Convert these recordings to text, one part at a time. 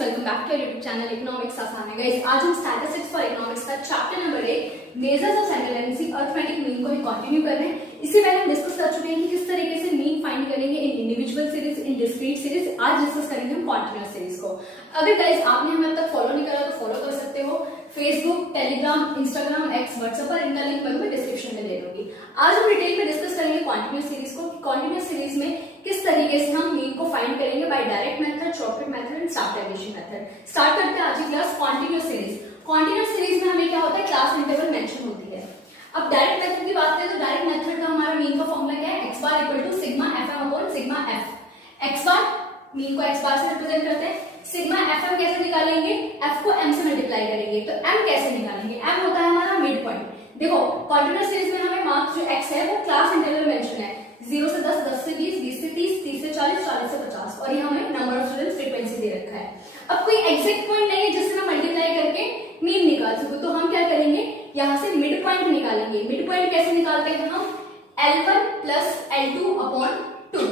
Welcome back to YouTube channel economics आसान है guys. आज हम स्टैटिस्टिक्स फॉर इकोनॉमिक्स का chapter number 1 measures of central tendency arithmetic mean को ही कंटिन्यू कर रहे हैं। इससे पहले हम डिस्कस कर चुके हैं कि किस तरीके से मीन फाइंड करेंगे in individual series, in discrete series. आज डिस्कस करेंगे हम कॉन्टिन्यूअस सीरीज को। अगर गाइस आपने हमें अब तक फॉलो नहीं करा तो फॉलो कर सकते हो, Facebook, Telegram, Instagram, x, WhatsApp पर। इनका लिंक मैं डिस्क्रिप्शन में दे दूंगी। आज हम डिटेल में डिस्कस करेंगे कॉन्टिन्यूअस सीरीज को। कॉन्टिन्यूअस सीरीज में किस तरीके से हम मीन को फाइंड करेंगे by direct method, shortcut method and standardization method. Start करते हैं आज की class continuous series. Continuous series में हमें क्या होता है, क्लास इंटरवल मेंशन होती है। अब डायरेक्ट मेथड की बात करें तो डायरेक्ट मेथड का हमारा मीन का फॉर्मूला क्या है, x bar equal to sigma fm upon sigma f। x bar mean को x बार से रिप्रेजेंट करते हैं। सिग्मा fm कैसे निकालेंगे, f को m से मल्टीप्लाई करेंगे तो m कैसे निकालेंगे, m होता है हमारा मिड पॉइंट। देखो कॉन्टिन्यूअस सीरीज में हमें मार्क्स जो x है वो क्लास इंटरवल मेंशन है, 0 से 10, 10 से 20, 20 से 30, 30 से 40, 40 से 50 और ये हमें नंबर ऑफ स्टूडेंट्स फ्रीक्वेंसी दे रखा है। अब कोई एग्जैक्ट पॉइंट नहीं है जिससे मैं मल्टीप्लाई करके मीन निकाल सकूं, तो हम क्या करेंगे, यहाँ से मिड पॉइंट निकालेंगे। मिड पॉइंट कैसे निकालते हैं हम, L1 plus L2 upon 2।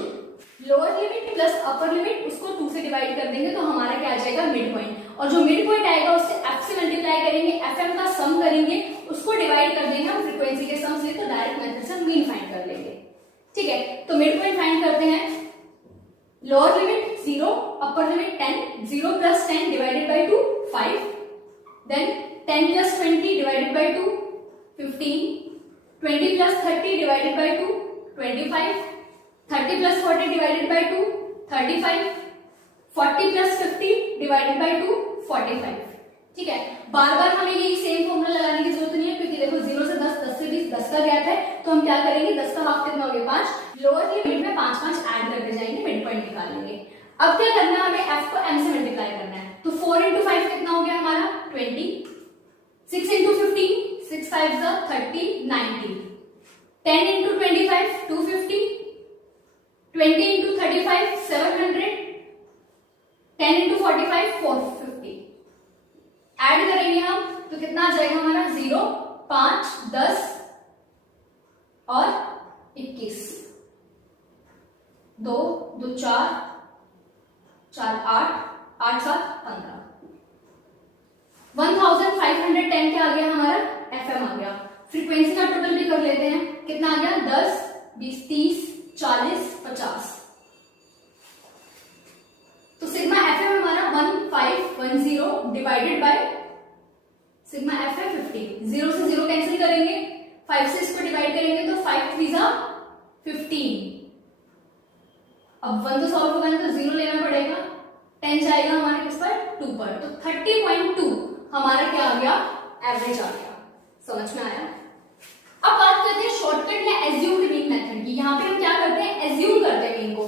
Lower limit plus upper limit उसको 2 से डिवाइड कर देंगे तो हमारा क्या आ जाएगा, मिड पॉइंट। और जो मिड पॉइंट आएगा उससे f से मल्टीप्लाई करेंगे, fm का सम करेंगे, उसको डिवाइड कर देंगे हम फ्रीक्वेंसी के सम से, तो डायरेक्ट मेथड से मीन फाइंड कर लेंगे। ठीक है, तो मिड पॉइंट फाइंड करते हैं। Lower limit 0, upper limit 10, 0 plus 10 divided by 2 5, then 10 plus 20 divided by 2 15, 20 plus 30 divided by 2 25, 30 plus 40 divided by 2 35, 40 plus 50 divided by 2 45। ठीक है, बार बार हमें यही सेम फॉर्मूला लगाने की जरूरत नहीं है, क्योंकि देखो 0 से 10, 10 से 20, 10 का गैप है, तो हम क्या करेंगे, 10 का हाफ कितना हो गया 5। लोअर लिमिट में 5 5 ऐड करके जाएंगे, मिड पॉइंट निकालेंगे। अब क्या करना है, हमें f को m से मल्टीप्लाई करना है, तो 4 into 5 कितना हो गया हमारा 20, 6 into 15, 6 5 30 90, 10 into 25 250, 20 into 35 700, 10 into 45 450। Add करेंगे हम तो कितना आ जाएगा हमारा, 0 5 10 और 21, 2 2 4 4 8 8 7 15, 1510 क्या आ गया हमारा, एफएम आ गया। फ्रीक्वेंसी का टोटल भी कर लेते हैं, कितना आ गया 10 20 30 40 50। तो सिग्मा एफएम हमारा 1510 डिवाइडेड बाय सिग्मा एफ है 50। 0 से 0 कैंसिल करेंगे, 5 से इसको डिवाइड करेंगे तो 5 3 जा 15। अब 1 तो सॉल्व होगा तो 0 लेना पड़ेगा, 10 जाएगा हमारे किस पर, 2 पर, तो 30.2 हमारा क्या आ गया, एवरेज आ गया। समझ में आया। अब बात करते हैं शॉर्टकट या एज्यूम्ड मीन मेथड की। यहाँ पे हम क्या करते हैं, एज्यूम करते हैं मीन को।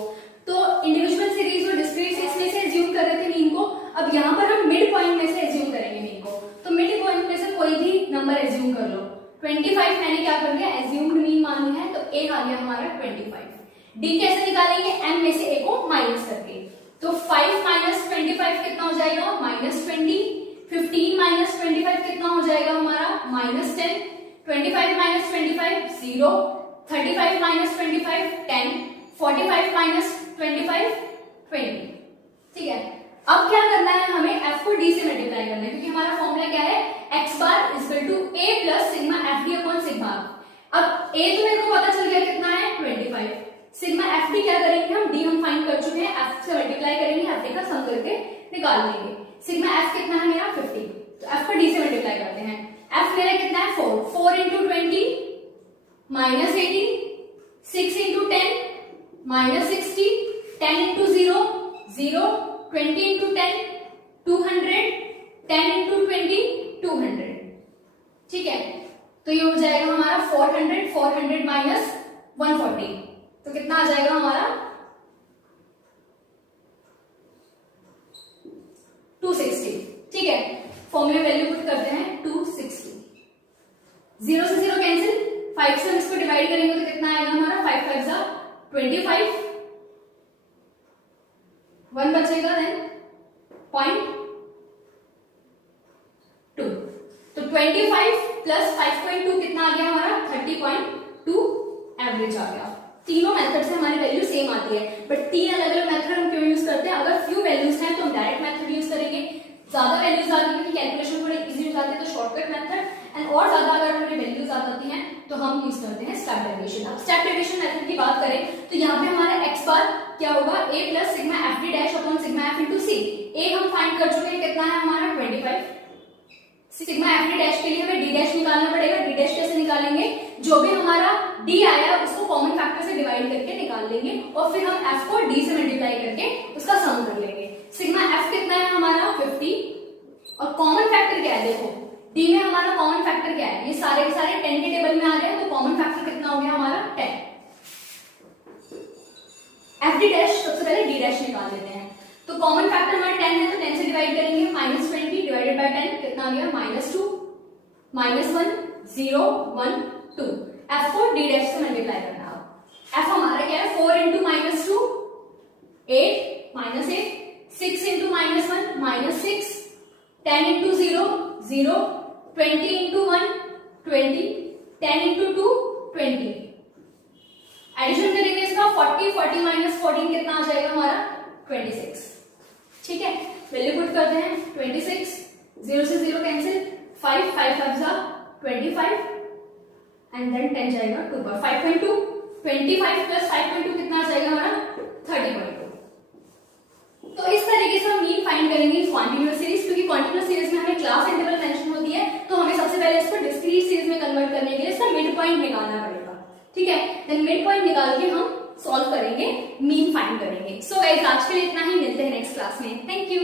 तो इंडिविजुअल सीरीज और डिस्क्रीट सीरीज में से एज्यूम कर रहे थे मीन को, अब यहाँ पर हम मिड पॉइंट में से एज्यूम करेंगे मीन को। तो मिड पॉइंट में से कोई भी नंबर एज्यूम कर लो। 25 मैंने क्या कर लिया, एज्यूम्ड मीन मान लिया है, तो a आ गया हमारा 25। d कैसे निकालेंगे, m में से a को माइनस करके, तो 5 माइनस 25 कितना हो जाएगा, -20, 15 माइनस 25 कितना हो जाएगा हमारा, -10, 25 माइनस 25 0, 35 माइनस 25 10, 45 माइनस 25 20। ठीक है, अब क्या करना है, हमें f को d से मल्टीप्लाई करना है, क्योंकि हमारा फॉर्मूला क्या है, x bar equal to a plus sigma fd upon sigma. अब a तो मेरे को पता चल गया कितना है 25, सिग्मा fd क्या करेंगे हम, d हम फाइंड कर चुके हैं, f से मल्टीप्लाई करेंगे, fd का सम करके निकाल लेंगे। सिग्मा f कितना है मेरा 50, तो f को d से मल्टीप्लाई करते हैं। f मेरा कितना है 4 into 20 -18, 6 into 10 -60, 10 into 0 0, 20 into 10 200, 10 into 20 200। ठीक है, तो ये हो जाएगा हमारा 400, 400 माइनस 140, तो कितना आ जाएगा हमारा 260। ठीक है, फॉर्मूला वैल्यू पुट करते हैं 260। 0 से 0 कैंसिल, 5 से हम इसको डिवाइड करेंगे तो कितना आएगा हमारा, 5 5 जा 25, 1 बचेगा, देन 0.2, तो 25 प्लस 5.2 कितना आ गया हमारा 30.2 एवरेज आ गया। तीनों मेथड से हमारी वैल्यू सेम आती है, बट 3 अलग अलग मेथड हम क्यों यूज करते हैं, अगर फ्यू वैल्यूज हैं तो हम डायरेक्ट मेथड यूज करेंगे, स्टेप डेरिवेशन। अब स्टेप डेरिवेशन मेथड की बात करें तो यहाँ पे हमारा एक्स बार क्या होगा, a plus sigma F D dash upon sigma F into C. A हम फाइंड कर चुके हैं, कितना है हमारा 25। सिग्मा एफ डी डैश के लिए हमें डी डैश निकालना पड़ेगा। डी डैश कैसे निकालेंगे, जो भी हमारा डी आया उसको कॉमन फैक्टर से डिवाइड करके निकाल लेंगे और फिर हम एफ को डी से मल्टीप्लाई करके उसका सम कर लेंगे। सिग्मा एफ कितना है हमारा 50 और कॉमन फैक्टर क्या है, देखो डी में हमारा कॉमन फैक्टर क्या है, ये सारे के सारे 10 के टेबल में आ गए, तो कॉमन फैक्टर कितना हो गया हमारा 10। एफ डी डैश सबसे पहले डी डैश निकाल लेते हैं, तो कॉमन फैक्टर हमारा 10 है तो 10 से डिवाइड करेंगे, -20 डिवाइडेड बाय 10 कितना आ गया -2 -1 0 1 2। एफ को डी डैश से मल्टीप्लाई करना है। एफ हमारा क्या है 4 into -2 8 -8 6 into -1 -6 10 into 0 0 20 into 1 20 10 into 2 20। Addition करेंगे इसका 40 40 माइनस 14 कितना आ जाएगा हमारा 26। ठीक है, वैल्यू पुट करते हैं 26 0 से 0 कैंसिल 5 5 5 जा 25 एंड देन 10 जाएगा 2 पर 5.2 25 प्लस 5.2 कितना आ जाएगा हमारा 30.2। तो इस तरीके से हम मीन फाइंड करेंगे कॉन्टिन्यूअस सीरीज, क्योंकि कॉन्टिन्यूअस सीरीज में हमें क्लास इंटरवल मेंशन होती है, तो हमें सबसे पहले इसको डिस्क्रीट सीरीज में कन्वर्ट करने के लिए इसका मिड पॉइंट निकालना पड़ेगा। ठीक है, देन मिड पॉइंट निकाल के हम सॉल्व करेंगे, मीन फाइंड करेंगे। सो गाइस आज के लिए इतना ही, मिलते हैं नेक्स्ट क्लास में। Thank you.